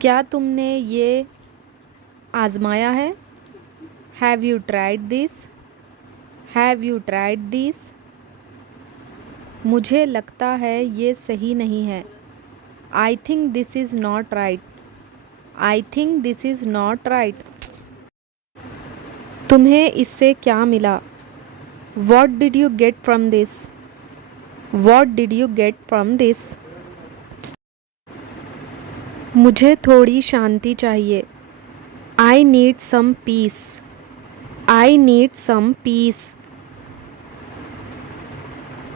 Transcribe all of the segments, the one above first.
क्या तुमने ये आज़माया है? Have you tried this? Have you tried this? मुझे लगता है ये सही नहीं है। I think this is not right. I think this is not right. तुम्हें इससे क्या मिला? What did you get from this? What did you get from this? मुझे थोड़ी शांति चाहिए। I need some peace. I need some peace.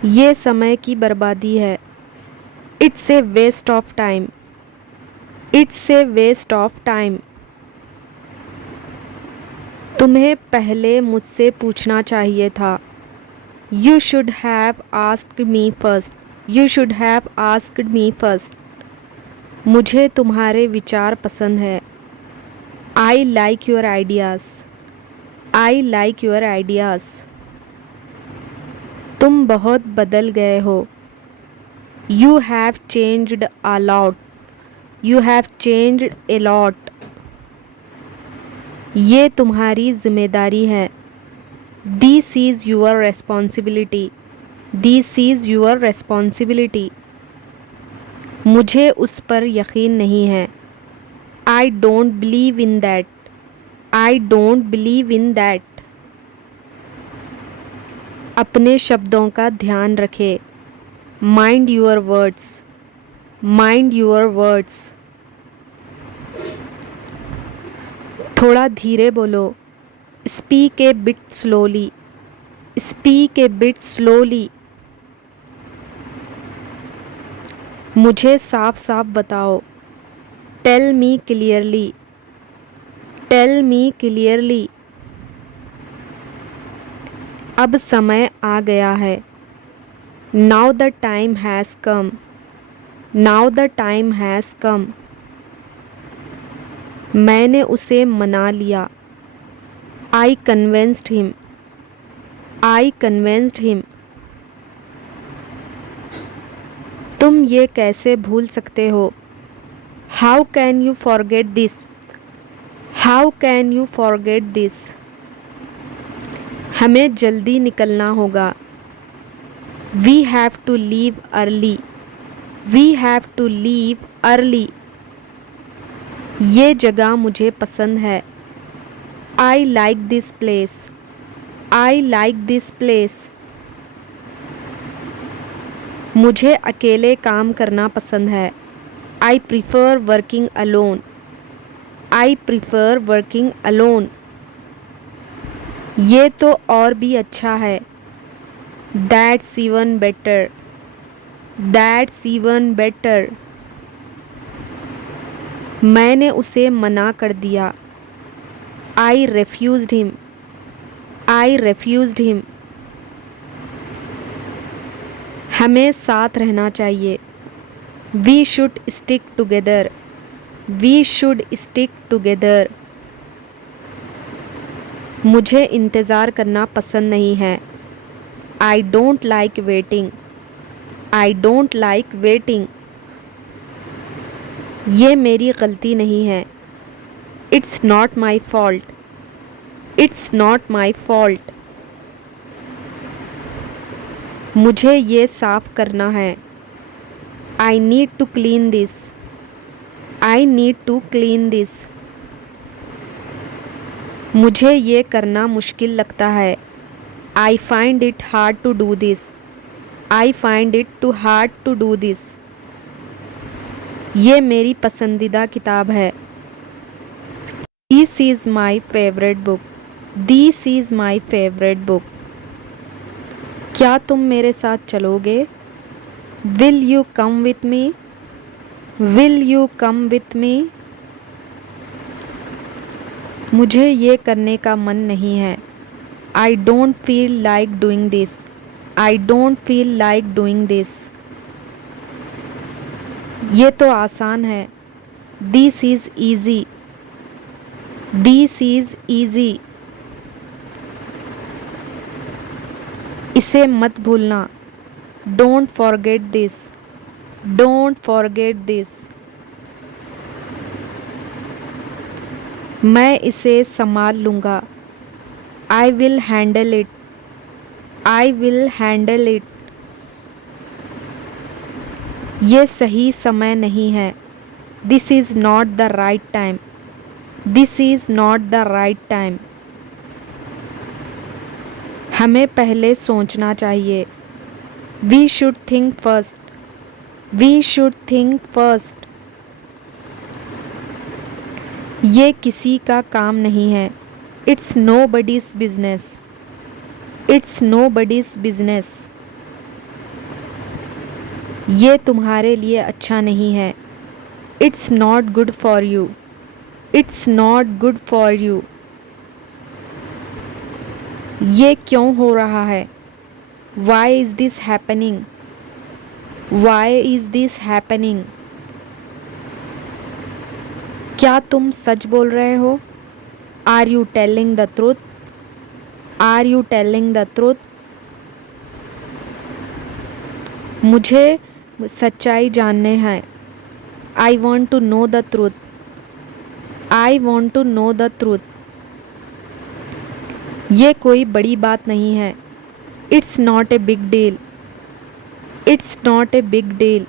ये समय की बर्बादी है। It's a waste of time. It's a waste of time. तुम्हें पहले मुझसे पूछना चाहिए था। You should have asked me first. You should have asked me first. मुझे तुम्हारे विचार पसंद है। I like your ideas. I like your ideas. तुम बहुत बदल गए हो। You have changed a lot. You have changed a lot. ये तुम्हारी जिम्मेदारी है। This is your responsibility. This is your responsibility. मुझे उस पर यकीन नहीं है। I don't believe in that. I don't believe in that. अपने शब्दों का ध्यान रखे। Mind your words. Mind your words. थोड़ा धीरे बोलो। Speak a bit slowly. Speak a bit slowly. मुझे साफ साफ बताओ। Tell me clearly. Tell me clearly. अब समय आ गया है। Now the time has come. Now the time has come. मैंने उसे मना लिया। I convinced him. I convinced him. तुम ये कैसे भूल सकते हो? How can you forget this? How can you forget this? हमें जल्दी निकलना होगा। We have to leave early. We have to leave early. ये जगह मुझे पसंद है। I like this place. I like this place. मुझे अकेले काम करना पसंद है। I prefer working alone. I prefer working alone. ये तो और भी अच्छा है। That's even better. That's even better. मैंने उसे मना कर दिया। आई refused him. I refused him. हमें साथ रहना चाहिए। We should stick together. We should stick together. मुझे इंतज़ार करना पसंद नहीं है। I don't like waiting. I don't like waiting. ये मेरी गलती नहीं है। It's not my fault. It's not my fault. मुझे ये साफ करना है। I need to clean this. I need to clean this. मुझे ये करना मुश्किल लगता है। I find it hard to do this. I find it too hard to do this. ये मेरी पसंदीदा किताब है। This is my favourite book. This is my favourite book. क्या तुम मेरे साथ चलोगे? Will you come with me? Will you come with me? मुझे ये करने का मन नहीं है। I don't feel like doing this. I don't feel like doing this. ये तो आसान है। This is easy. This is easy. इसे मत भूलना। Don't forget this. Don't forget this. मैं इसे संभाल लूँगा। I will handle it. I will handle it. ये सही समय नहीं है। This is not the right time. This is not the right time. हमें पहले सोचना चाहिए। We should think first. We should think first. ये किसी का काम नहीं है। It's nobody's business. It's nobody's business. ये तुम्हारे लिए अच्छा नहीं है। It's not good for you. It's not good for you. ये क्यों हो रहा है? Why is this happening? Why is this happening? क्या तुम सच बोल रहे हो? Are you telling the truth? Are you telling the truth? मुझे सच्चाई जानने हैं। I want to know the truth. I want to know the truth. ये कोई बड़ी बात नहीं है। It's not a big deal. It's not a big deal.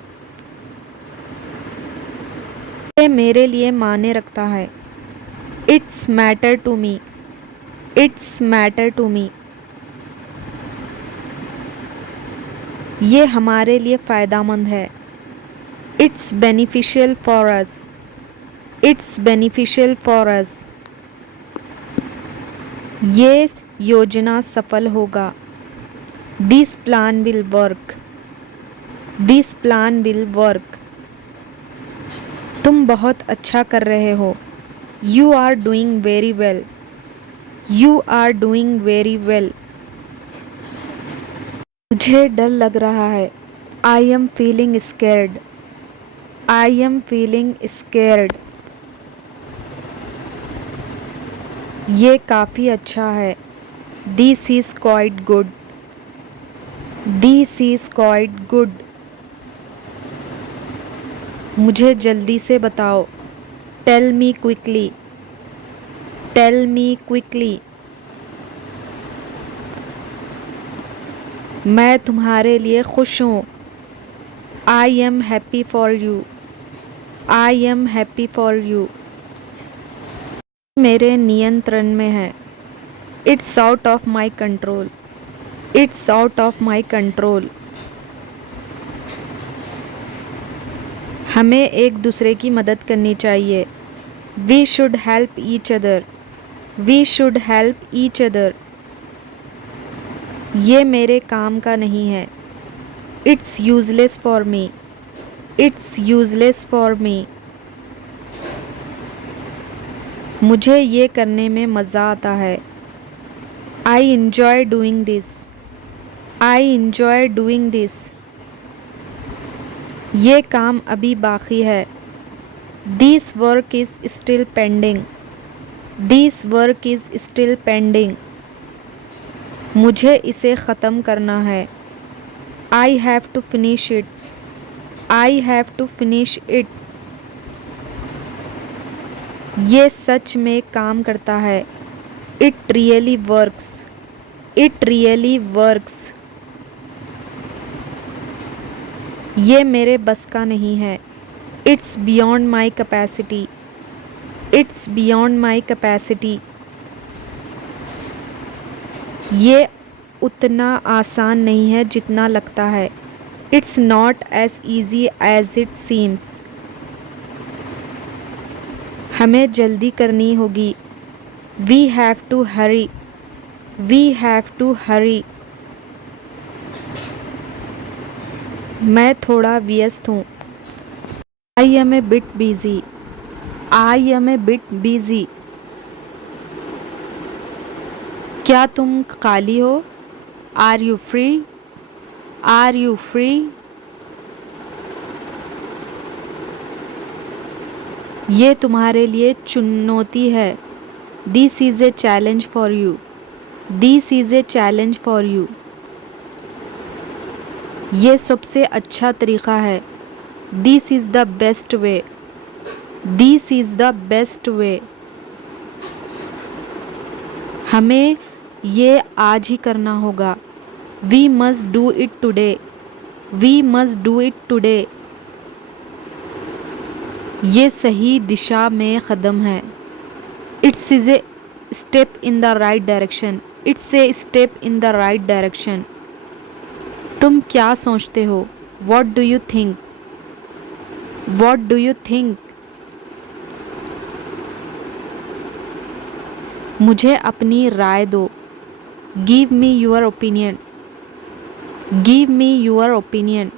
ये मेरे लिए मायने रखता है। It's matter to me. It's matter to me. ये हमारे लिए फ़ायदेमंद है। It's beneficial for us. It's beneficial for us. ये योजना सफल होगा। This plan will work. This plan will work. तुम बहुत अच्छा कर रहे हो। You are doing very well. You are doing very well. मुझे डर लग रहा है। I am feeling scared. I am feeling scared. ये काफ़ी अच्छा है। This is quite good. This is quite good. मुझे जल्दी से बताओ। Tell me quickly. Tell me quickly. मैं तुम्हारे लिए खुश हूँ। I am happy for you. I am happy for you. मेरे नियंत्रण में है। It's out of my control. It's out of my control. हमें एक दूसरे की मदद करनी चाहिए। We should help each other. We should help each other. ये मेरे काम का नहीं है। It's useless for me. It's useless for me. मुझे ये करने में मज़ा आता है। I enjoy doing this. I enjoy doing this. ये काम अभी बाकी है। This work is still pending. This work is still pending. मुझे इसे ख़त्म करना है। I have to finish it. I have to finish it. ये सच में काम करता है। It really works. It really works. ये मेरे बस का नहीं है। It's beyond my capacity. It's beyond my capacity. ये उतना आसान नहीं है जितना लगता है। It's not as easy as it seems. हमें जल्दी करनी होगी। We have to hurry. We have to hurry. मैं थोड़ा व्यस्त हूँ। I am a bit busy. I am a bit busy. क्या तुम खाली हो? Are you free? Are you free? ये तुम्हारे लिए चुनौती है। This is a challenge for you. This is a challenge for you. ये सबसे अच्छा तरीका है। This is the best way. This is the best way. हमें ये आज ही करना होगा। We must do it today. We must do it today. ये सही दिशा में कदम है। It's is a step in the right direction. It's a step in the right direction. तुम क्या सोचते हो? What do you think? What do you think? मुझे अपनी राय दो। Give me your opinion. Give me your opinion.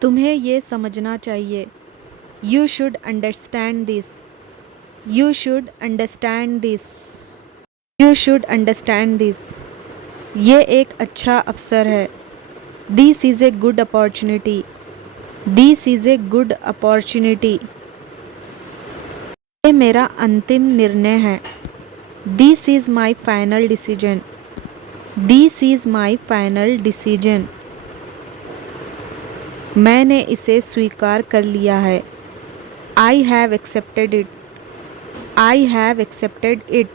तुम्हें ये समझना चाहिए। You should understand this. You should understand this. You should understand this. ये एक अच्छा अवसर है। This is a good opportunity. This is a good opportunity. ये मेरा अंतिम निर्णय है। This is my final decision. This is my final decision. मैंने इसे स्वीकार कर लिया है। I have accepted it. I have accepted it.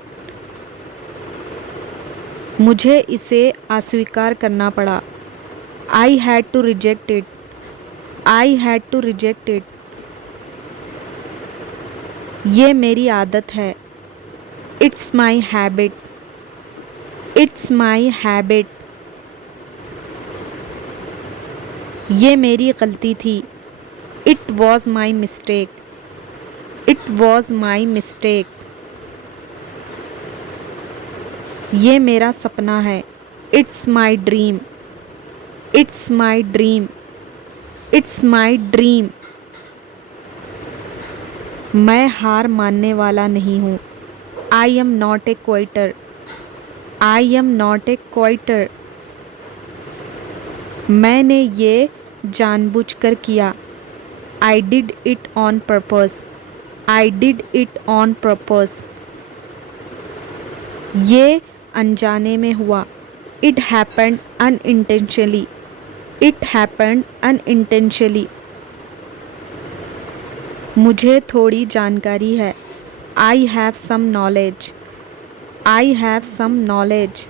मुझे इसे अस्वीकार करना पड़ा। I had to reject it. I had to reject it. ये मेरी आदत है। It's my habit. It's my habit. ये मेरी गलती थी। It was my mistake. It was my mistake. ये मेरा सपना है। It's my dream. It's my dream. It's my dream. मैं हार मानने वाला नहीं हूँ। I am not a quieter. I am not a quieter. मैंने ये जानबूझकर किया। I did it on purpose. I did it on purpose. ये अनजाने में हुआ। It happened unintentionally. It happened unintentionally. मुझे थोड़ी जानकारी है। I have some knowledge. I have some knowledge.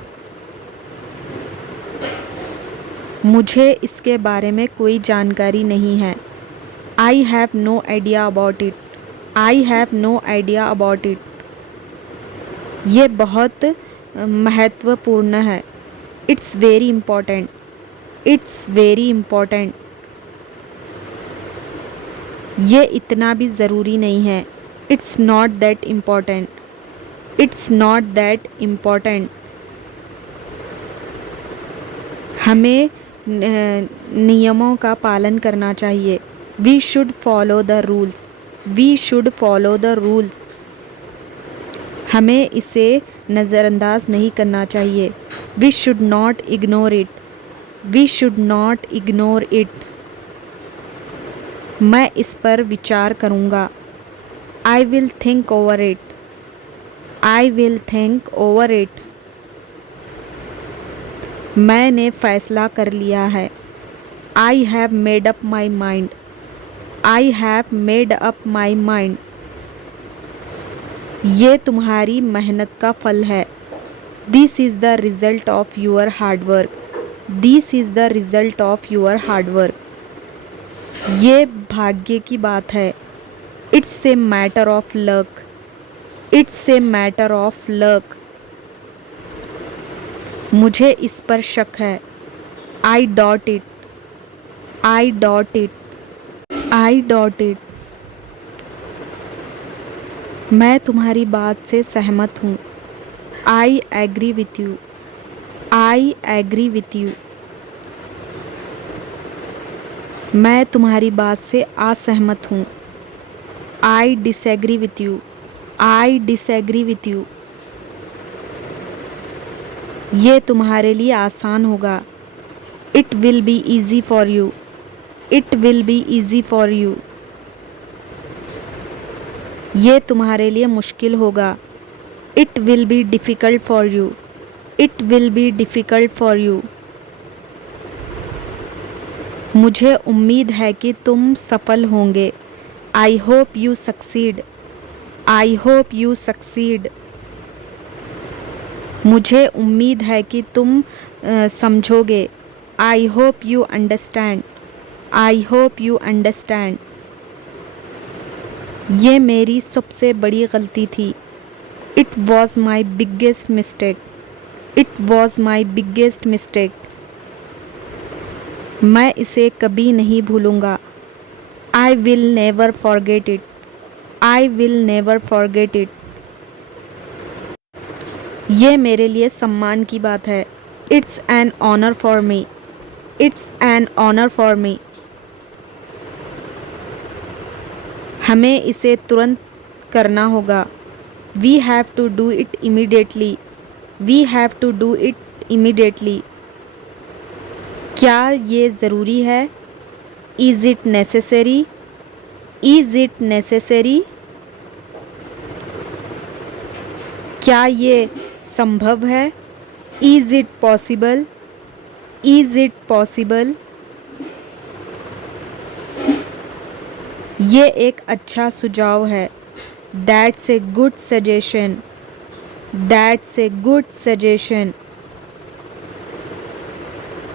मुझे इसके बारे में कोई जानकारी नहीं है। I have no idea about it. I have no idea about it. ये बहुत महत्वपूर्ण है। It's very important. It's very important. ये इतना भी ज़रूरी नहीं है। It's not that important. It's not that important. हमें नियमों का पालन करना चाहिए। We should follow the rules. We should follow the rules. हमें इसे नज़रअंदाज नहीं करना चाहिए। We should not ignore it. We should not ignore it. मैं इस पर विचार करूँगा। I will think over it. I will think over it. मैंने फैसला कर लिया है। I have made up my mind. I have made up my mind. ये तुम्हारी मेहनत का फल है। This is the result of your hard work. This is the result of your hard work. ये भाग्य की बात है। It's a matter of luck. It's a matter of luck. मुझे इस पर शक है। I doubt it. I doubt it. I doubt it. मैं तुम्हारी बात से सहमत हूँ। I agree with you. I agree with you. मैं तुम्हारी बात से असहमत हूँ। I disagree with you. I disagree with you. ये तुम्हारे लिए आसान होगा। It will be easy for you. It will be easy for you. ये तुम्हारे लिए मुश्किल होगा। It will be difficult for you. It will be difficult for you. मुझे उम्मीद है कि तुम सफल होंगे। I hope you succeed. I hope you succeed. मुझे उम्मीद है कि तुम समझोगे। I hope you understand. I hope you understand. ये मेरी सबसे बड़ी गलती थी। It was my biggest mistake. It was my biggest mistake. मैं इसे कभी नहीं भूलूंगा। आई will never forget it. I will never forget it. ये मेरे लिए सम्मान की बात है। It's an honour for me. It's an honour for me. हमें इसे तुरंत करना होगा। We have to do it immediately. We have to do it immediately. क्या ये ज़रूरी है? Is it necessary? Is it necessary? क्या ये संभव है? Is it possible? Is it possible? ये एक अच्छा सुझाव है। That's a good suggestion. That's a good suggestion.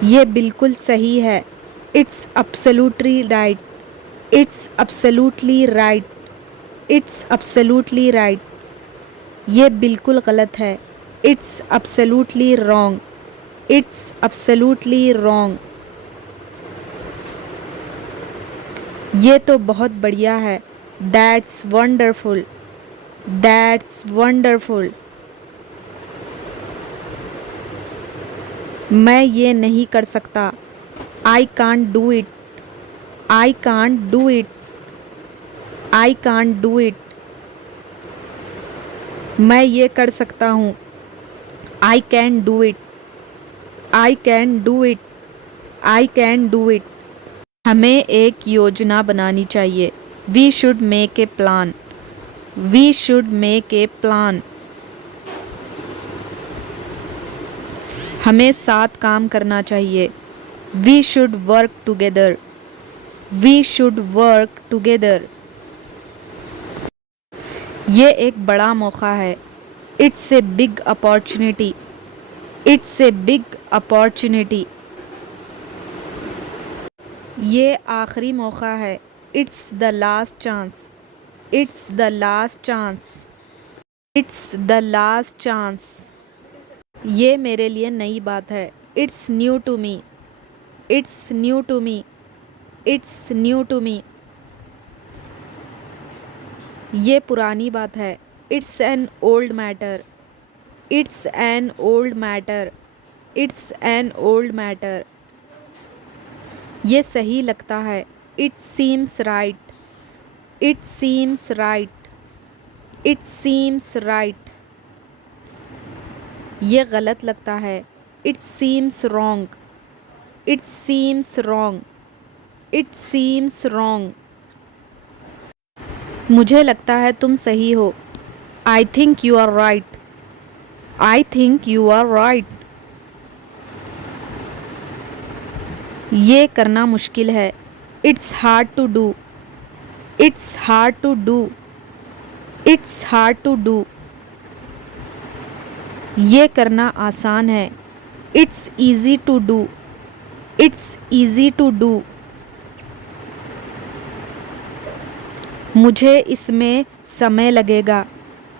ये बिल्कुल सही है। It's absolutely right. It's absolutely right. It's absolutely right. ये बिल्कुल गलत है। It's absolutely wrong. It's absolutely wrong. ये तो बहुत बढ़िया है। That's wonderful. That's wonderful. मैं ये नहीं कर सकता। I can't do it. I can't do it. I can't do it. मैं ये कर सकता हूँ। I can do it. I can do it. I can do it. हमें एक योजना बनानी चाहिए। We should make a plan. We should make a plan. हमें साथ काम करना चाहिए। We should work together. We should work together. ये एक बड़ा मौका है। It's a big opportunity. It's a big opportunity. ये आखिरी मौका है। It's the last chance. It's the last chance. It's the last chance. ये मेरे लिए नई बात है। It's new to me. It's new to me. It's new to me. ये पुरानी बात है। It's an old matter. It's an old matter. It's an old matter. ये सही लगता है। It seems right. It seems right. It seems right. ये गलत लगता है। It seems wrong. It seems wrong. It seems wrong. मुझे लगता है तुम सही हो। I think you are right. I think you are right. ये करना मुश्किल है। It's hard to do. It's hard to do. It's hard to do. ये करना आसान है। It's easy to do. It's easy to do. मुझे इसमें समय लगेगा।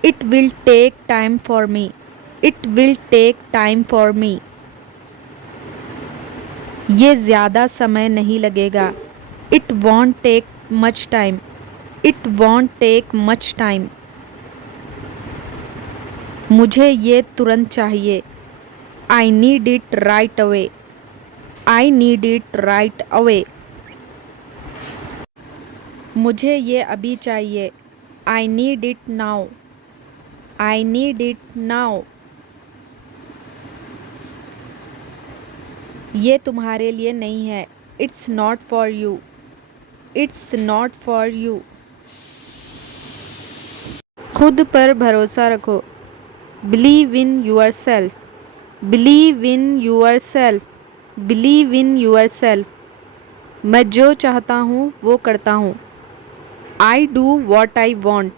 It will take time for me. It will take time for me. ये ज़्यादा समय नहीं लगेगा। It won't take much time. It won't take much time. मुझे ये तुरंत चाहिए। I need it right away. I need it right away. मुझे ये अभी चाहिए। I need it now. I need it now. ये तुम्हारे लिए नहीं है। It's not for you. It's not for you. खुद पर भरोसा रखो। Believe in yourself. Believe in yourself. Believe in yourself. मैं जो चाहता हूँ वो करता हूँ। I do what I want.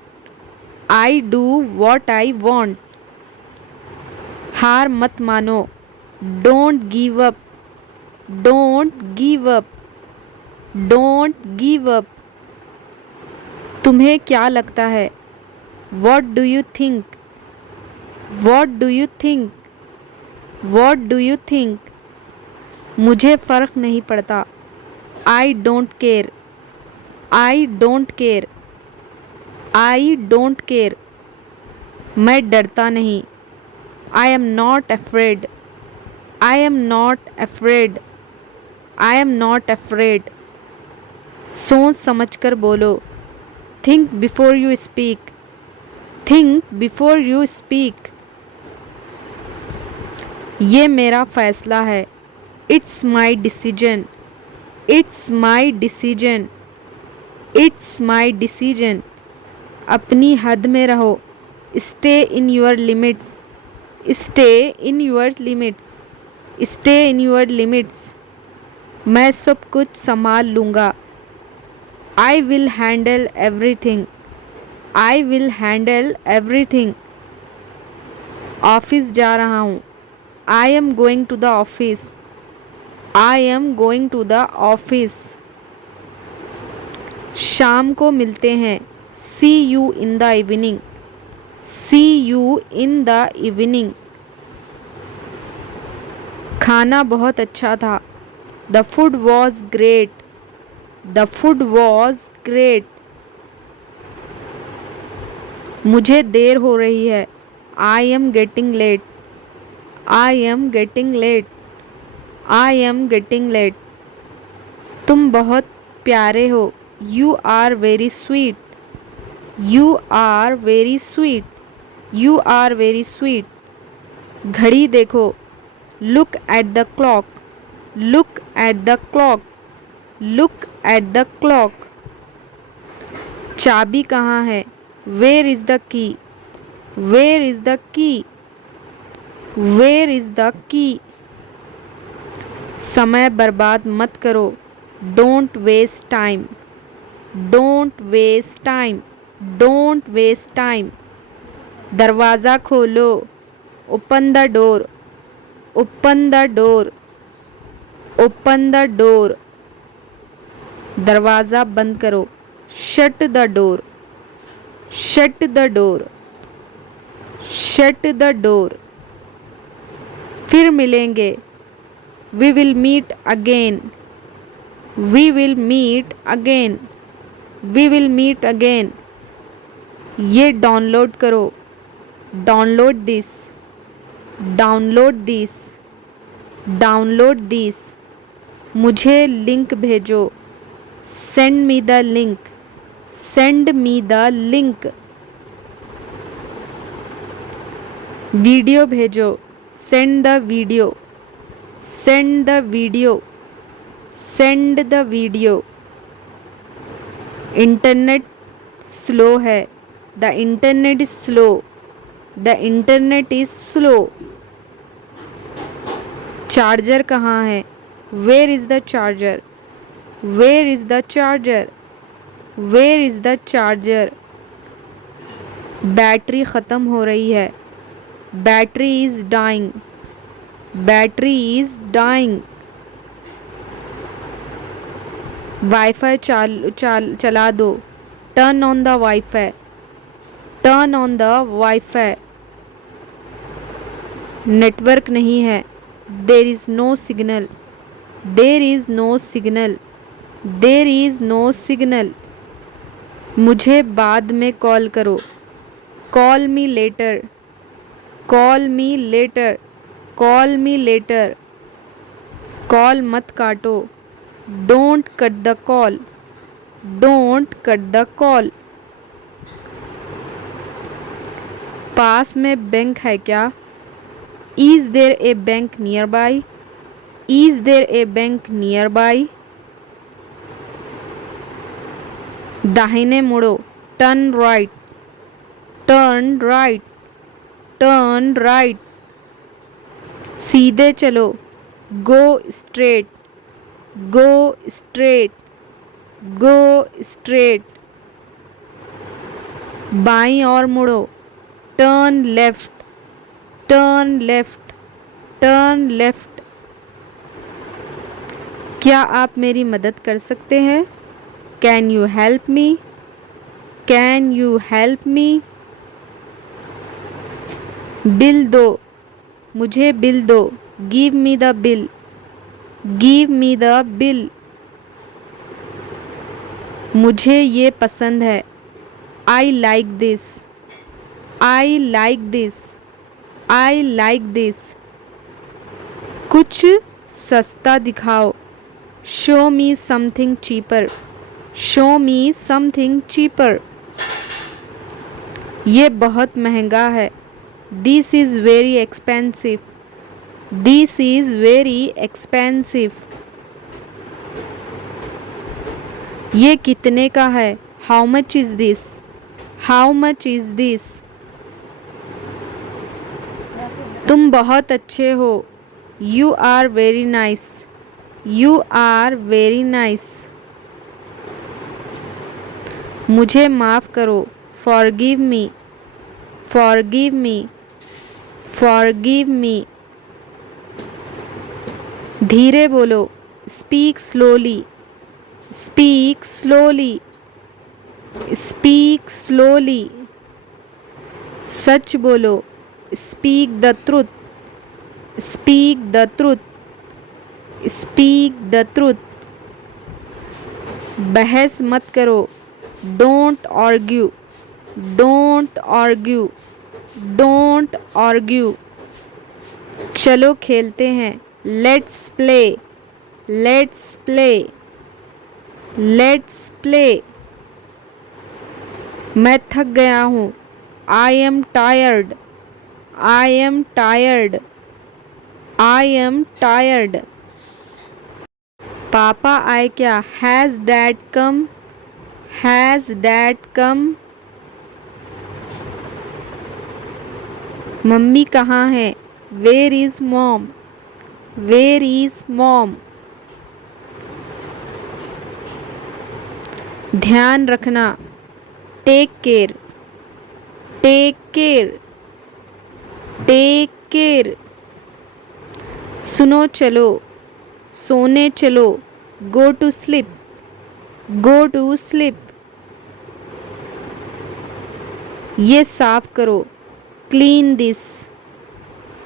I do what I want. हार मत मानो, don't give up, don't give up, don't give up. तुम्हें क्या लगता है, what do you think, what do you think, what do you think. मुझे फ़र्क नहीं पड़ता, I don't care, I don't care, I don't care. मैं डरता नहीं, I am not afraid, I am not afraid, I am not afraid. सोच समझ कर बोलो, think before you speak, think before you speak. ये मेरा फ़ैसला है, it's my decision, it's my decision, it's my decision. अपनी हद में रहो, stay in your limits, stay in your limits, stay in your limits. मैं सब कुछ संभाल लूँगा, I will handle everything, I will handle everything. Office जा रहा हूँ, I am going to the office, I am going to the office. शाम को मिलते हैं, see you in the evening, see you in the evening. खाना बहुत अच्छा था, the food was great, the food was great. मुझे देर हो रही है, I am getting late, I am getting late, I am getting late. तुम बहुत प्यारे हो, you are very sweet, you are very sweet, you are very sweet. घड़ी देखो, look at the clock, look at the clock, look at the clock. चाबी कहाँ है, where is the key, where is the key, where is the key. समय बर्बाद मत करो, don't waste time, don't waste time, don't waste time. दरवाज़ा खोलो, open the door, open the door, open the door. दरवाज़ा बंद करो, shut the door, shut the door, shut the door. फिर मिलेंगे, we will meet again, we will meet again, we will meet again. ये download करो, download this, download this, download this. मुझे link भेजो, send me the link, send me the link. Video भेजो, send the video, send the video, send the video. Internet slow है, the internet is slow, the internet is slow. Charger कहाँ है, where is the charger, where is the charger, where is the charger. Battery ख़त्म हो रही है, battery is dying, battery is dying. Wifi चला दो, turn on the wifi, turn on the wifi. Network नहीं है, there is no signal, there is no signal, there is no signal. मुझे बाद में कॉल करो, call me later, call me later, call me later. Call मत काटो, don't cut the call, don't cut the call. पास में bank है क्या, is there a bank nearby, is there a bank nearby. दाहिने मुड़ो, turn right, turn right, turn right. सीधे चलो, go straight, go straight, go straight. बाईं ओर मुड़ो, turn left, turn left, turn left. क्या आप मेरी मदद कर सकते हैं? Can you help me, can you help me. Bill दो, मुझे बिल दो, give me the bill, give me the bill. मुझे ये पसंद है, I like this, I like this, I like this. कुछ सस्ता दिखाओ, show me something cheaper, show me something cheaper. ये बहुत महंगा है, this is very expensive, this is very expensive. ये कितने का है, how much is this, how much is this. तुम बहुत अच्छे हो, you are very nice, you are very nice. मुझे माफ़ करो, forgive me, forgive me, forgive me. धीरे बोलो, speak slowly, speak slowly, speak slowly. सच बोलो, speak the truth, speak the truth, speak the truth. बहस मत करो, don't argue, don't argue, don't argue. चलो खेलते हैं, let's play, let's play, let's play. मैं थक गया हूँ, I am tired, I am tired, I am tired. पापा आए क्या, has dad come, has dad come. मम्मी कहाँ है, where is mom, where is mom. ध्यान रखना, take care, take care, take care. सुनो चलो, सोने चलो, go to sleep, go to sleep. ये साफ करो, clean this,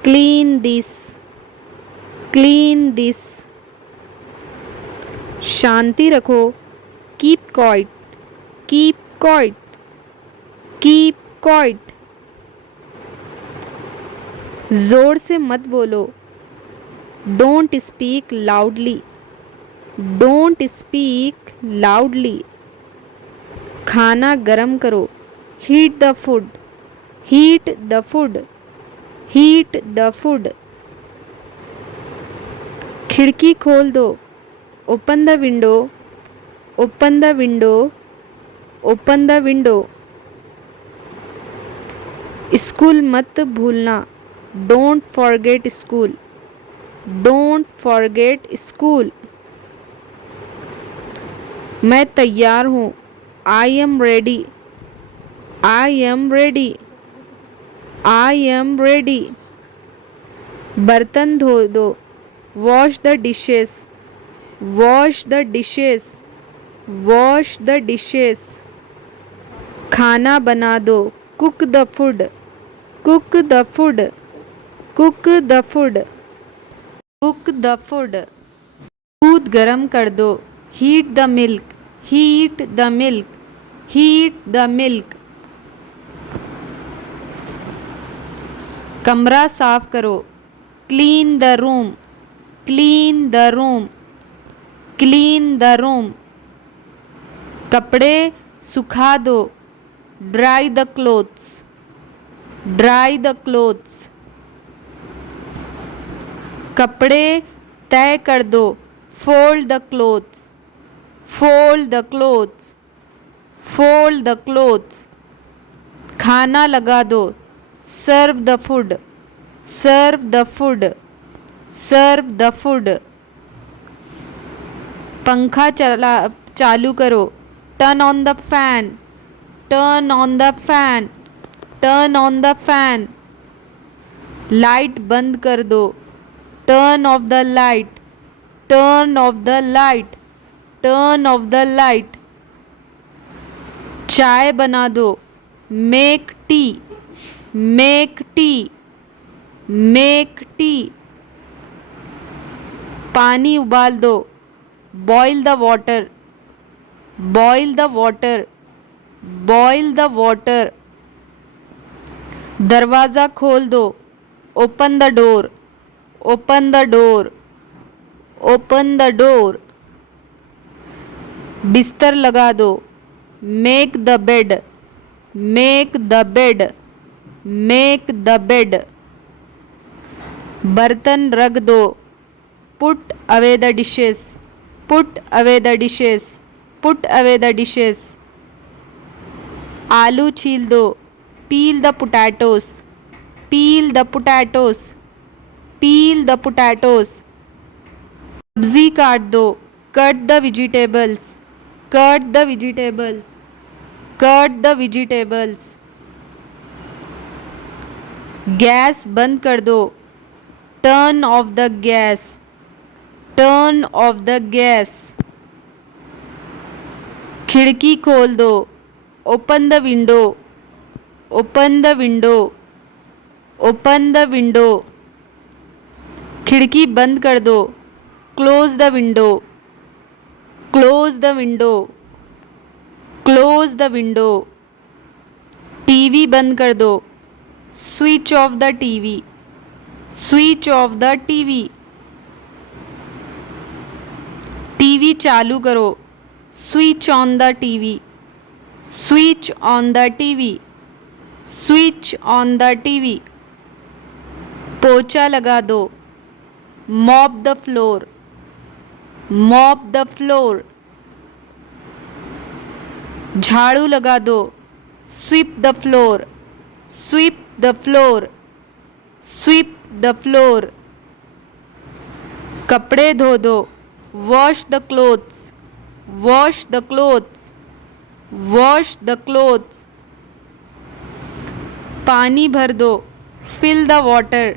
clean this, clean this. शांति रखो, keep quiet, keep quiet, keep quiet. जोर से मत बोलो, don't speak loudly, don't speak loudly. खाना गरम करो, heat the food, heat the food, heat the food. खिड़की खोल दो, open the window, open the window, open the window. School मत भूलना, don't forget school, don't forget school. मैं तैयार हूँ, I am ready, I am ready, I am ready. बर्तन धो दो, wash the dishes, wash the dishes, wash the dishes. खाना बना दो, cook the food, cook the food, cook the food, cook the food. दूध गरम कर दो, heat the milk, heat the milk, heat the milk. कमरा साफ करो, clean the room, clean the room, clean the room. कपड़े सुखा दो, dry the clothes, dry the clothes. कपड़े तय कर दो, fold the clothes, fold the clothes, fold the clothes. खाना लगा दो, serve the food, serve the food, serve the food. पंखा चालू करो, turn on the fan, turn on the fan, turn on the fan. Light बंद कर दो, turn off the light, turn off the light, turn off the light. चाय बना दो, make tea, make tea, make tea. पानी उबाल दो, boil the water, boil the water, boil the water. दरवाज़ा खोल दो, open the door, open the door, open the door. बिस्तर लगा दो, make the bed, make the bed, make the bed. बर्तन रख दो, put away the dishes, put away the dishes, put away the dishes. आलू छील दो, पील the potatoes, peel the potatoes, peel the potatoes. सब्जी काट दो, cut the vegetables, cut the vegetables, cut the vegetables. Gas बंद कर दो, turn off the gas, turn off the gas. खिड़की खोल दो, open the window, open the window, open the window. खिड़की बंद कर दो, close the window, close the window, close the window. TV बंद कर दो, switch off the TV, switch off the TV. टीवी चालू करो, switch on the TV, switch on the TV, switch on the TV. पोछा लगा दो, mop the floor, mop the floor. झाड़ू लगा दो, sweep the floor, sweep the floor, sweep the floor. कपड़े धो दो, wash the clothes, wash the clothes, wash the clothes. पानी भर दो, fill the water,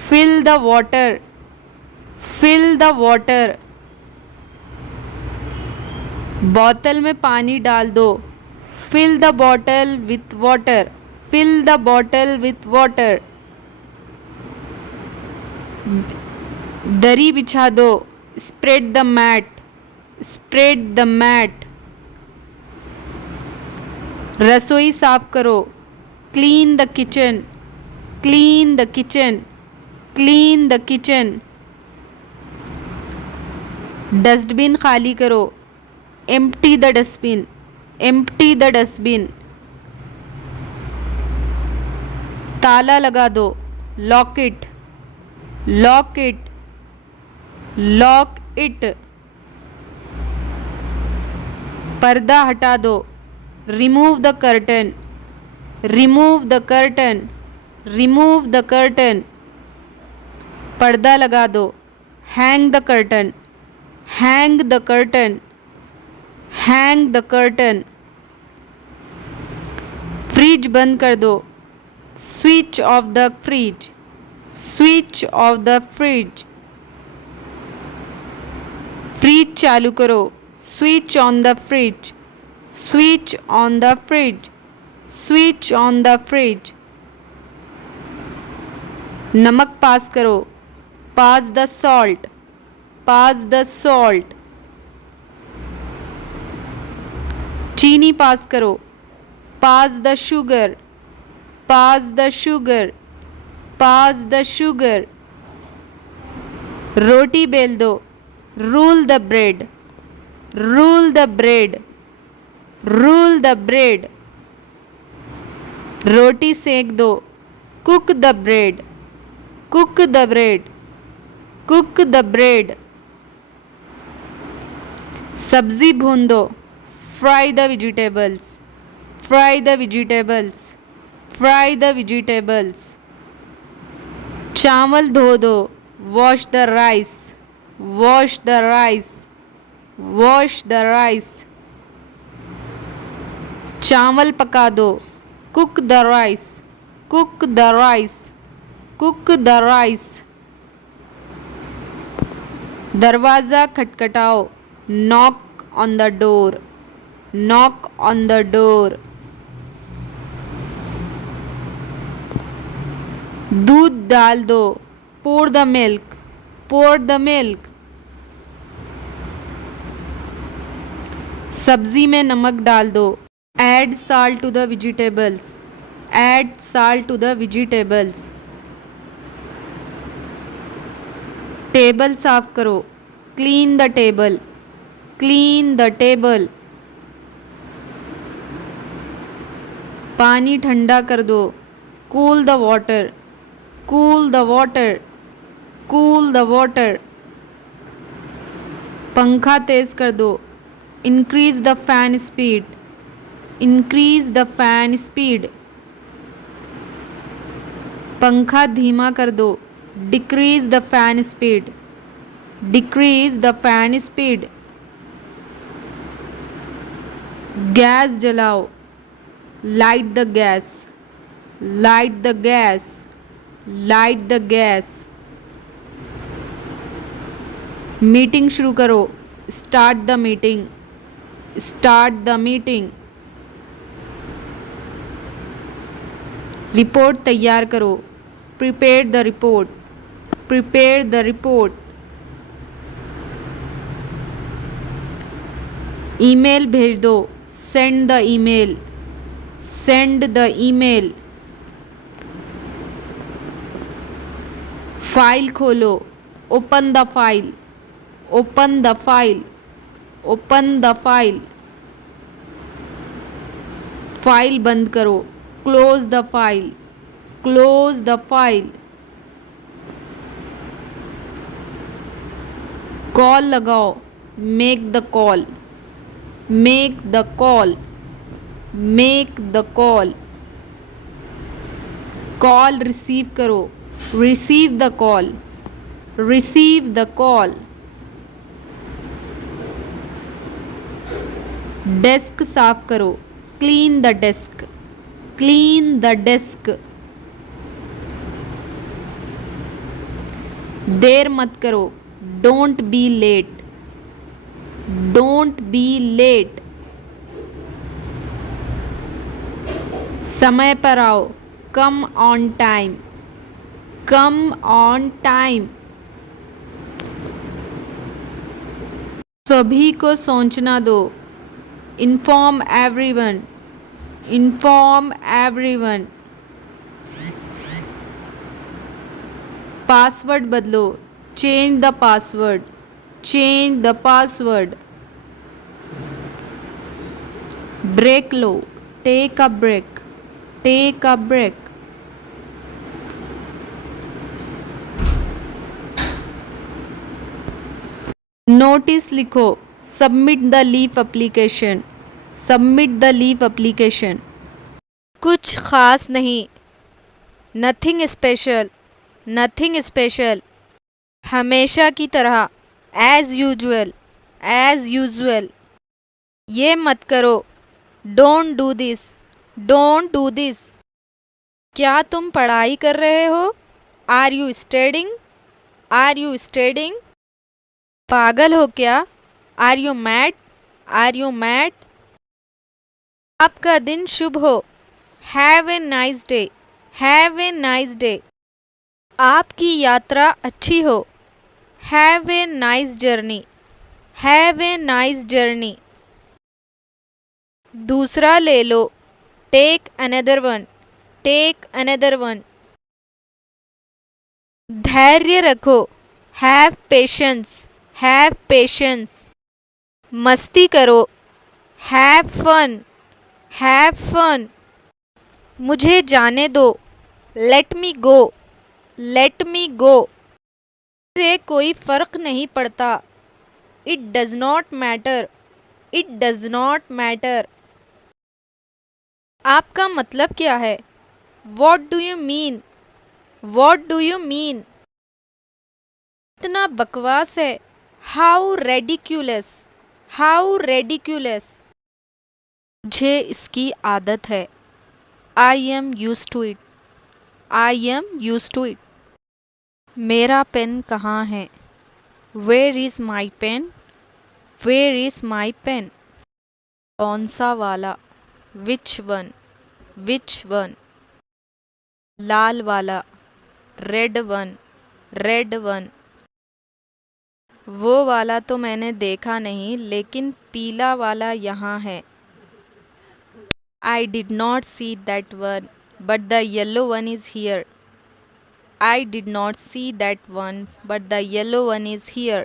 fill the water, fill the water. बोतल में पानी डाल दो, fill the bottle with water, fill the bottle with water. दरी बिछा दो, spread the mat, spread the mat. रसोई साफ करो, clean the kitchen, clean the kitchen, clean the kitchen. Dustbin खाली करो, empty the dustbin, empty the dustbin. ताला लगा दो, lock it, lock it, lock it. पर्दा हटा दो, remove the curtain, remove the curtain, remove the curtain. पर्दा लगा दो, hang the curtain, hang the curtain, hang the curtain. Fridge बंद कर दो, switch off the fridge, switch off the fridge. Fridge चालू करो, switch on the fridge, switch on the fridge, switch on the fridge. नमक pass करो, pass the salt, pass the salt. चीनी pass करो, pass the sugar, pass the sugar, pass the sugar. रोटी बेल दो, roll the bread, roll the bread, roll the bread. रोटी सेक दो, cook the bread, cook the bread, cook the bread. सब्जी भून दो, fry the vegetables, fry the vegetables, fry the vegetables. चावल धो दो, wash the rice, wash the rice, wash the rice. चावल पका दो, cook the rice, cook the rice, cook the rice. दरवाज़ा खटखटाओ, knock on the door, knock on the door. दूध डाल दो, pour the milk, pour the milk। सब्जी में नमक डाल दो, add salt to the vegetables, add salt to the vegetables। Table साफ करो, clean the table, clean the table। पानी ठंडा कर दो, cool the water, cool the water, cool the water। पंखा तेज कर दो, increase the fan speed, increase the fan speed। पंखा धीमा कर दो, decrease the fan speed, decrease the fan speed। Gas जलाओ, light the gas, light the gas, light the gas। Meeting शुरू करो, start the meeting, start the meeting. Report तैयार करो, prepare the report, prepare the report. Email भेज दो, send the email, send the email. File खोलो, open the file, open the file, open the file. File बंद करो, close the file, close the file. Call लगाओ, make the call, make the call, make the call. Call receive करो, receive the call, receive the call. Desk साफ करो, clean the desk, clean the desk. देर मत करो, don't be late, don't be late. समय पर आओ, come on time, come on time. सभी को सोचना दो, inform everyone, inform everyone. Password बदलो, change the password, change the password. Break लो, take a break, take a break. Notice लिखो, submit the leave application, submit the leave application. कुछ खास नहीं, नथिंग स्पेशल, नथिंग स्पेशल। हमेशा की तरह, as usual, as usual. ये मत करो, don't do this, don't do this. क्या तुम पढ़ाई कर रहे हो? Are you studying, are you studying. पागल हो क्या? Are you mad, are you mad. आपका दिन शुभ हो, have a nice day, have a nice day. आपकी यात्रा अच्छी हो, have a nice journey, have a nice journey. दूसरा ले लो, take another one, take another one. धैर्य रखो, हैव पेशेंस, हैव पेशेंस। मस्ती करो, हैव फन, हैव फन। मुझे जाने दो, लेट मी गो, लेट मी गो। से कोई फर्क नहीं पड़ता, it does not matter, it does not matter. आपका मतलब क्या है? What do you mean, what do you mean. इतना बकवास है, हाउ रेडिक्यूलस, हाउ रेडिक्यूलस। मुझे इसकी आदत है, I am used to it, I am used to it. मेरा पेन कहाँ है? Where is my pen? Where is my pen? कौन सा वाला? Which one? Which one? लाल वाला? Red one? Red one? वो वाला तो मैंने देखा नहीं, लेकिन पीला वाला यहाँ है। I did not see that one, but the yellow one is here. I did not see that one, but the yellow one is here.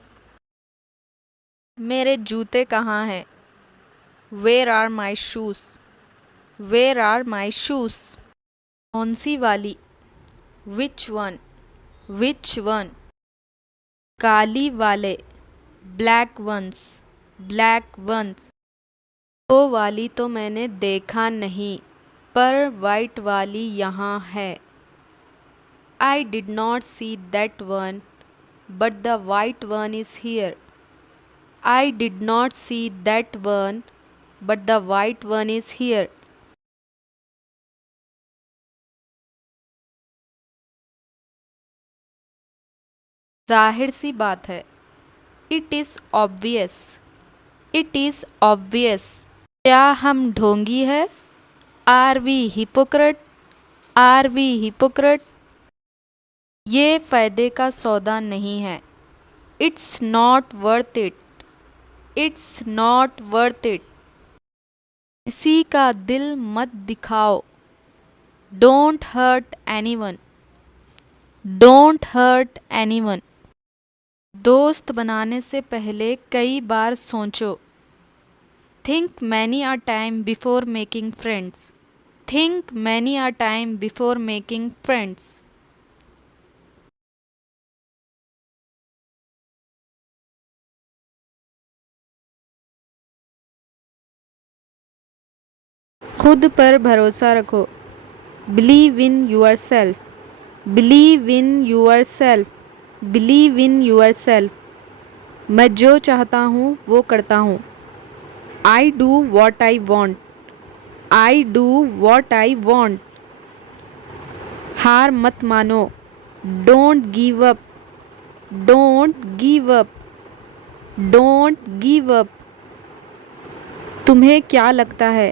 मेरे जूते कहाँ हैं? Where are my shoes? Where are my shoes? कौन सी वाली? Which one? Which one? काली वाले? Black ones? Black ones? वो वाली तो मैंने देखा नहीं, पर वाइट वाली यहाँ है। I did not see that one, but the white one is here. I did not see that one, but the white one is here. जाहिर सी बात है। It is obvious. It is obvious. क्या हम ढोंगी है? Are we hypocrite? Are we hypocrite? ये फायदे का सौदा नहीं है। It's not worth it. It's not worth it. किसी का दिल मत दिखाओ। Don't hurt anyone. Don't hurt anyone. दोस्त बनाने से पहले कई बार सोचो। Think many a time before making friends. Think many a time before making friends. खुद पर भरोसा रखो। Believe in yourself. Believe in yourself. Believe in yourself. मैं जो चाहता हूँ वो करता हूँ। I do what I want. I do what I want. हार मत मानो। Don't give up. Don't give up. Don't give up. तुम्हें क्या लगता है?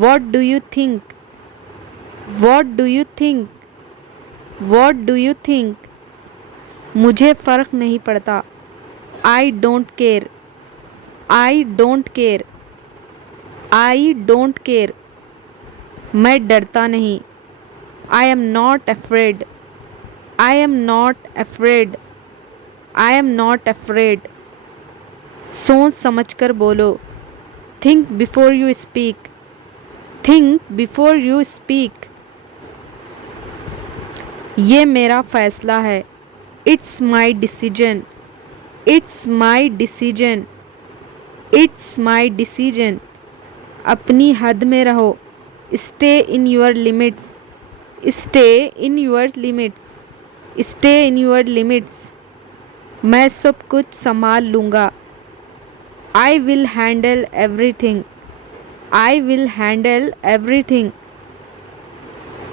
What do you think? What do you think? What do you think? मुझे फ़र्क नहीं पड़ता। I don't care. I don't care. I don't care. मैं डरता नहीं। I am not afraid. I am not afraid. I am not afraid. सोच समझकर बोलो। Think before you speak. Think before you speak. ये मेरा फ़ैसला है। It's my decision. It's my decision. It's my decision. अपनी हद में रहो। Stay in your limits. Stay in your limits. Stay in your limits. मैं सब कुछ संभाल लूँगा। I will handle everything. I will handle everything.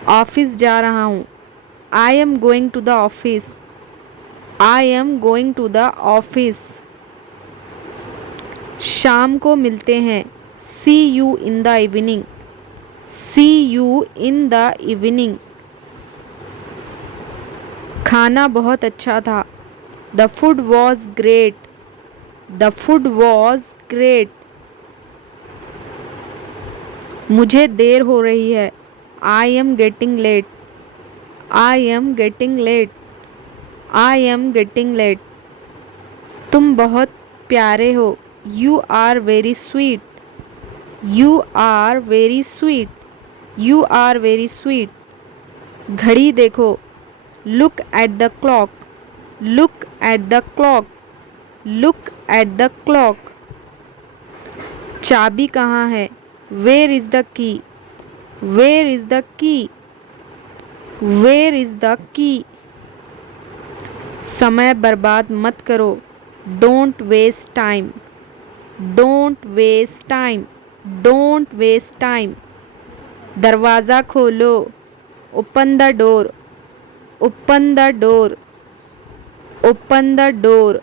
Office जा रहा हूँ। I am going to the office. I am going to the office. शाम को मिलते हैं। See you in the evening. See you in the evening. खाना बहुत अच्छा था। The food was great. The food was great. मुझे देर हो रही है। I am getting late. I am getting late. I am getting late. तुम बहुत प्यारे हो। You are very sweet. You are very sweet. You are very sweet. घड़ी देखो। Look at the clock. Look at the clock. Look at the clock. चाबी कहाँ है? Where is the key? Where is the key? Where is the key? समय बर्बाद मत करो। Don't waste time. Don't waste time. Don't waste time. दरवाज़ा खोलो। Open the door. Open the door. Open the door,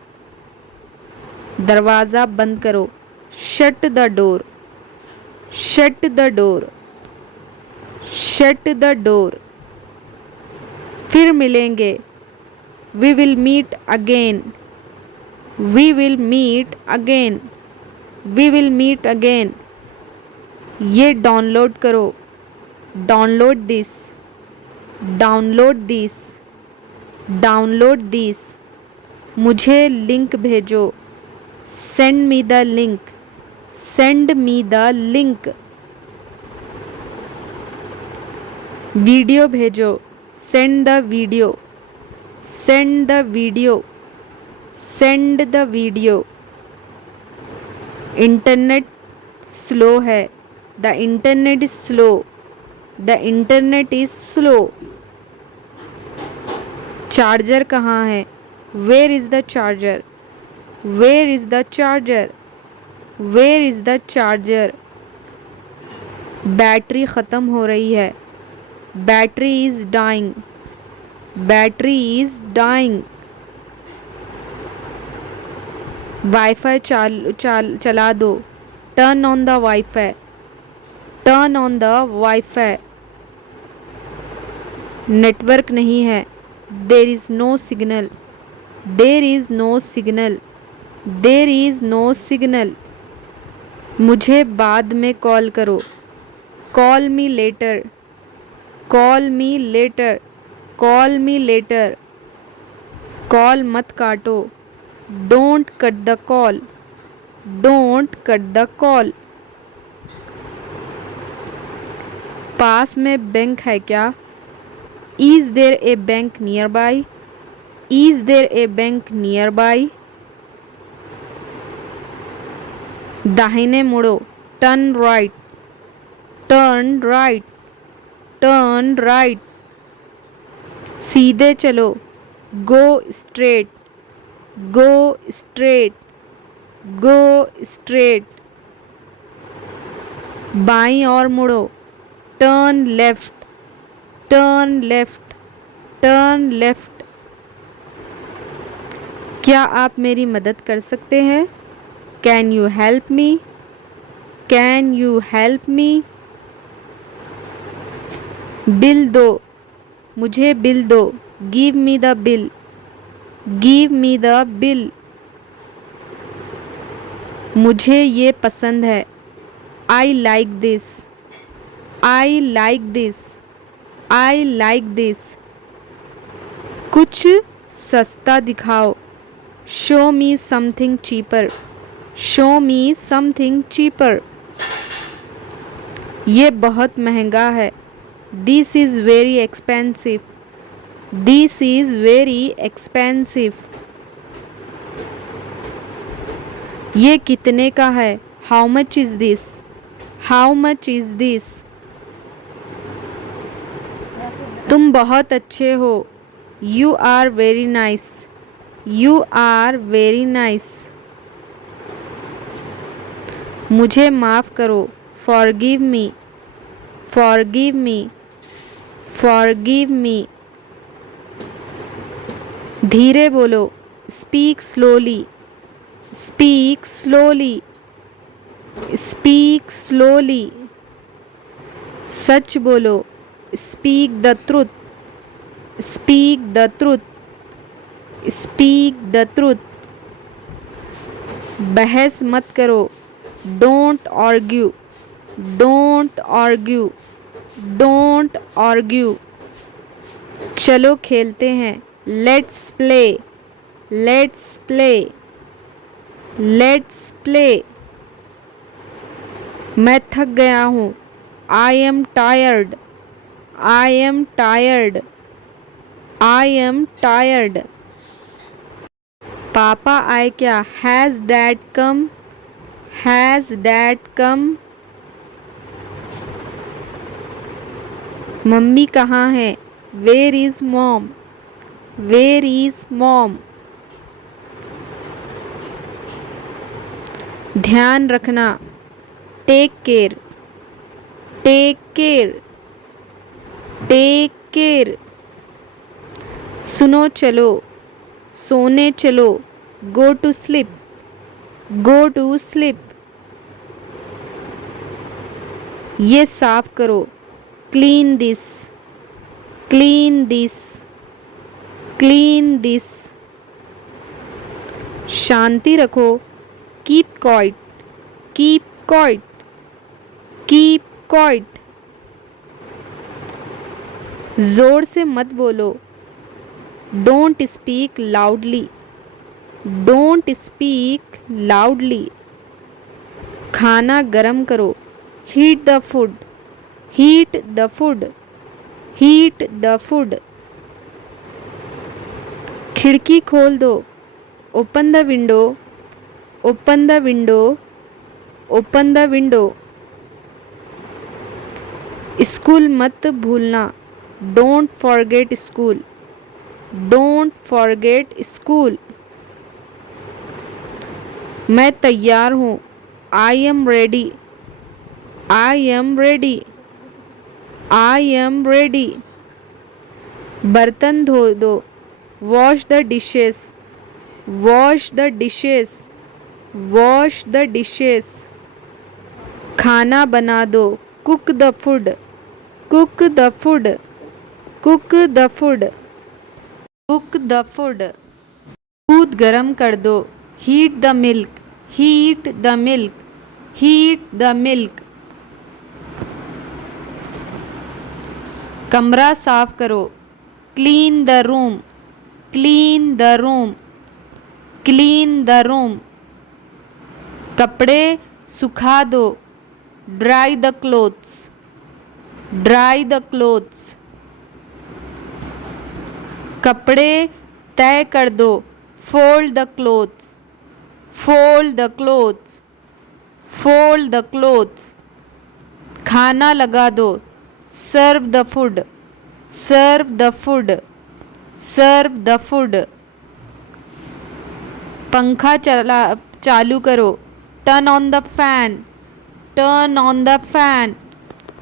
दरवाज़ा बंद करो। Shut the door, shut the door, shut the door. फिर मिलेंगे, we will meet again, we will meet again, we will meet again. ये download करो, download this, download this, download this. मुझे link भेजो, send me the link, send me the link. Video भेजो, send the video, send the video, send the video. Internet slow है, the internet is slow, the internet is slow. Charger कहाँ है, where is the charger, where is the charger, where is the charger. Battery ख़त्म हो रही है, battery is dying, battery is dying. Wifi चला दो, turn on the wifi, turn on the wifi. Network नहीं है, there is no signal, there is no signal, there is no signal. मुझे बाद में कॉल करो, call me later, call me later, call me later. Call मत काटो, don't cut the call, don't cut the call. पास में bank है क्या, is there a bank nearby, is there a bank nearby. दाहिने मुड़ो, turn right, turn right, turn right. सीधे चलो, go straight, go straight, go straight. बाईं ओर मुड़ो, turn left, turn left, turn left. क्या आप मेरी मदद कर सकते हैं, can you help me, can you help me. Bill दो, मुझे बिल दो, give me the bill, give me the bill. मुझे ये पसंद है, I like this, I like this, I like this. कुछ सस्ता दिखाओ, show me something cheaper, show me something cheaper. ये बहुत महंगा है, this is very expensive, this is very expensive. ये कितने का है, how much is this, how much is this. तुम बहुत अच्छे हो, you are very nice, you are very nice. मुझे माफ़ करो, forgive me, forgive me, forgive me. धीरे बोलो, speak slowly, speak slowly, speak slowly. सच बोलो, speak the truth, speak the truth, speak the truth. बहस मत करो, don't argue, don't argue, don't argue. चलो खेलते हैं, let's play, let's play, let's play. मैं थक गया हूँ, I am tired, I am tired, I am tired. पापा आए क्या, has dad come, has dad come. मम्मी कहाँ है, where is mom, where is mom. ध्यान रखना, take care, take care, take care. सुनो चलो, सोने चलो, go to sleep, go to sleep. ये साफ करो, clean this, clean this, clean this. शांति रखो, keep quiet, keep quiet, keep quiet. जोर से मत बोलो, don't speak loudly, don't speak loudly. खाना गरम करो, heat the food, heat the food, heat the food. खिड़की खोल दो, open the window, open the window, open the window. School मत भूलना, don't forget school, don't forget school. मैं तैयार हूँ, I am ready, I am ready, I am ready. बर्तन धो दो, wash the dishes, wash the dishes, wash the dishes. खाना बना दो, cook the food, cook the food, cook the food, cook the food. दूध गरम कर दो, heat the milk, heat the milk, heat the milk. कमरा साफ करो, clean the room, clean the room, clean the room. कपड़े सुखा दो, dry the clothes, dry the clothes. कपड़े तय कर दो, fold the clothes, fold the clothes, fold the clothes. खाना लगा दो, serve the food, serve the food, serve the food. पंखा चालू करो, turn on the fan, turn on the fan,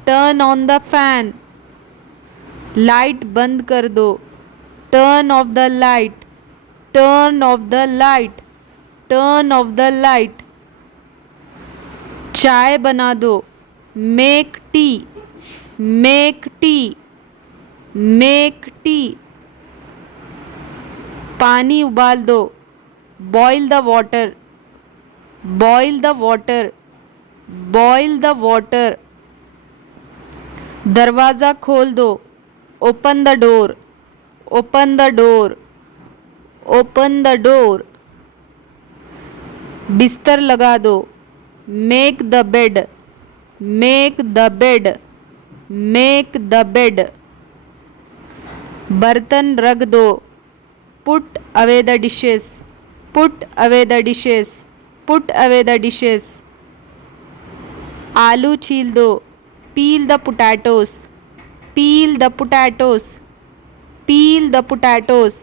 turn on the fan. Light बंद कर दो, turn off the light, turn off the light, turn off the light. चाय बना दो, make tea, make tea, make tea. पानी उबाल दो, boil the water, boil the water, boil the water. दरवाज़ा खोल दो, open the door, open the door, open the door. बिस्तर लगा दो, make the bed, make the bed, make the bed. बर्तन रख दो, put away the dishes, put away the dishes, put away the dishes. आलू छील दो, पील the potatoes, peel the potatoes, peel the potatoes.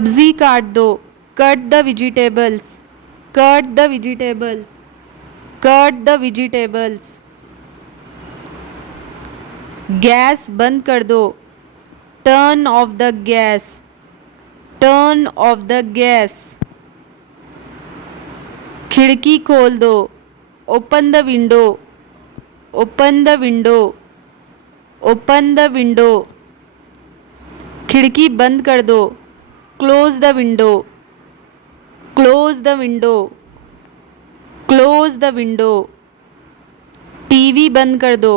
सब्जी काट दो, cut the vegetables, cut the vegetables, cut the vegetables. Gas बंद कर दो, turn off the gas, turn off the gas. खिड़की खोल दो, open the window, open the window, open the window. खिड़की बंद कर दो, close the window, close the window, close the window. TV बंद कर दो,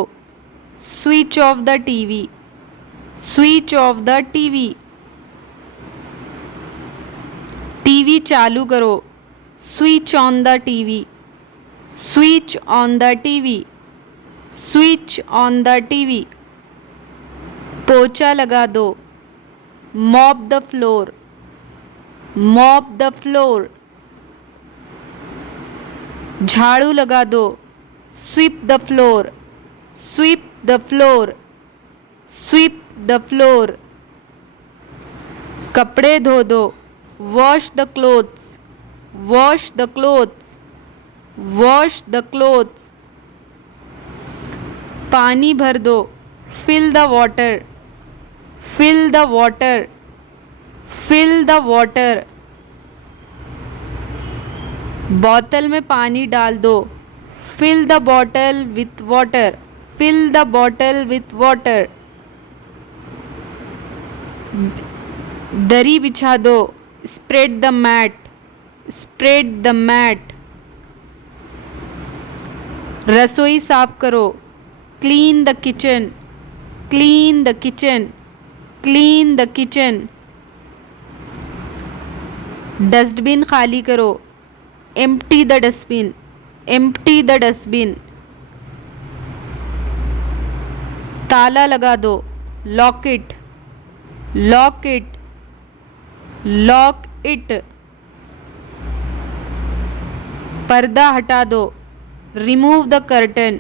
switch off the TV, switch off the TV. टीवी चालू करो, switch on the TV, switch on the TV, switch on the TV. पोछा लगा दो, mop the floor, mop the floor. झाड़ू लगा दो, sweep the floor, sweep the floor, sweep the floor. कपड़े धो दो, wash the clothes, wash the clothes, wash the clothes. पानी भर दो, fill the water, fill the water, fill the water, बोतल में पानी डाल दो। Fill the bottle with water, fill the bottle with water. दरी बिछा दो, spread the mat, spread the mat. रसोई साफ करो, clean the kitchen, clean the kitchen, clean the kitchen. Dustbin खाली करो, empty the dustbin, empty the dustbin. ताला लगा दो, lock it, lock it, lock it. पर्दा हटा दो, remove the curtain,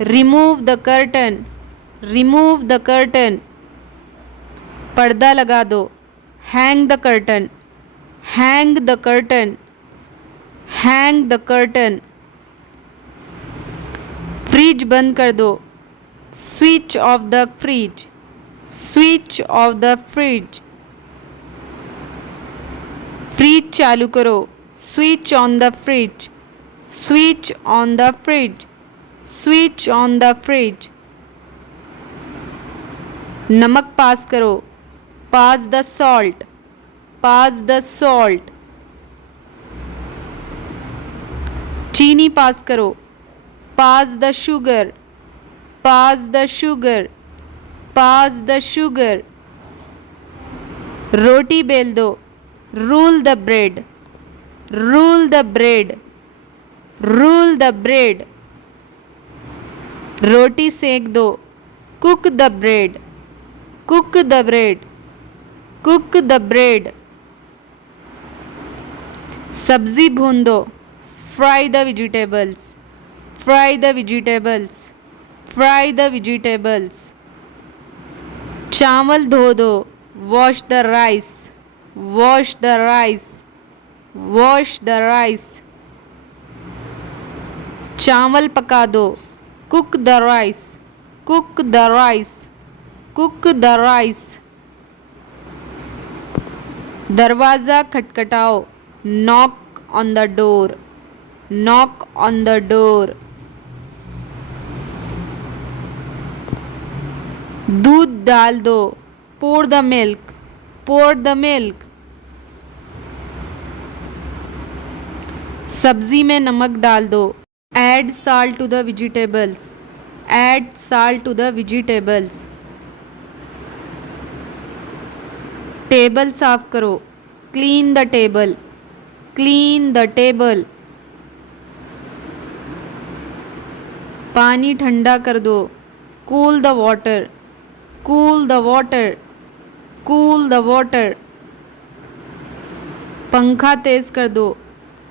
remove the curtain, remove the curtain. पर्दा लगा दो, hang the curtain, hang the curtain, hang the curtain. Fridge बंद कर दो, switch off the fridge, switch off the fridge. Fridge चालू करो, switch on the fridge, switch on the fridge, switch on the fridge. नमक pass करो, pass the salt, pass the salt. चीनी pass करो, pass the sugar, pass the sugar, pass the sugar. रोटी बेल दो, roll the bread, roll the bread, roll the bread. रोटी सेक दो, cook the bread, cook the bread, cook the bread. सब्जी भून दो, fry the vegetables, fry the vegetables, fry the vegetables. चावल धो दो, wash the rice, wash the rice, wash the rice. चावल पका दो, cook the rice, cook the rice, cook the rice. दरवाज़ा खटखटाओ, knock on the door, knock on the door. दूध डाल दो, pour the milk, pour the milk। सब्जी में नमक डाल दो, add salt to the vegetables, add salt to the vegetables। Table साफ करो, clean the table, clean the table। पानी ठंडा कर दो, cool the water, cool the water, cool the water। पंखा तेज कर दो,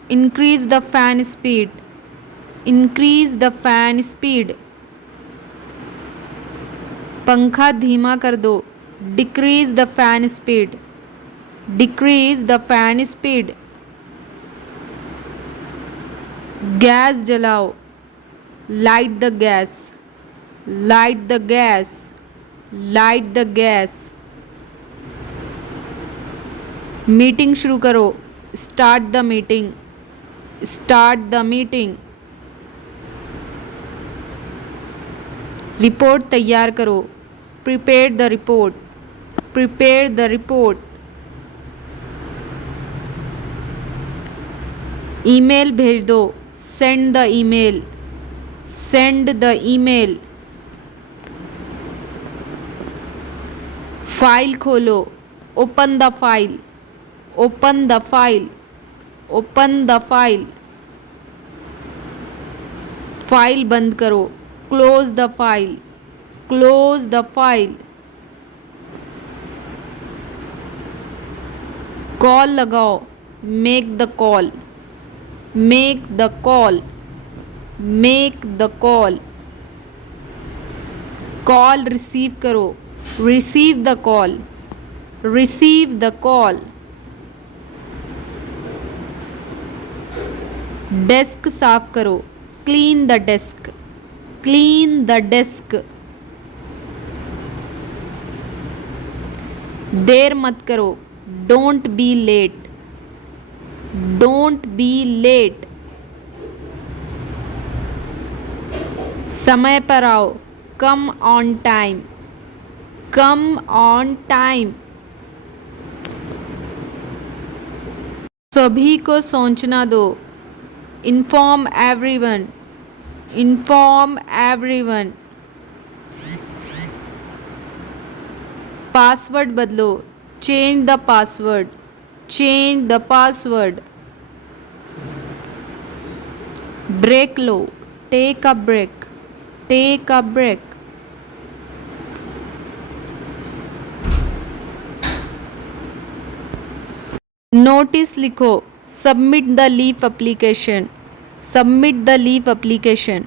increase the fan speed, increase the fan speed। पंखा धीमा कर दो, decrease the fan speed, decrease the fan speed। Gas जलाओ, light the gas, light the gas, light the gas। Meeting शुरू करो, start the meeting, start the meeting। Report तैयार करो, prepare the report, prepare the report। Email भेज दो, send the email, send the email। File खोलो, open the file, open the file, open the file। File बंद करो, close the file, close the file। Call लगाओ, make the call, make the call, make the call। Call receive करो, receive the call, receive the call। Desk साफ करो, clean the desk, clean the desk। देर मत करो, don't be late, don't be late. समय पर आओ, come on time, come on time. सभी को सोचना दो, inform everyone, inform everyone. Password बदलो, change the password, change the password. Break लो, take a break, take a break. Notice लिखो, submit the leave application, submit the leave application.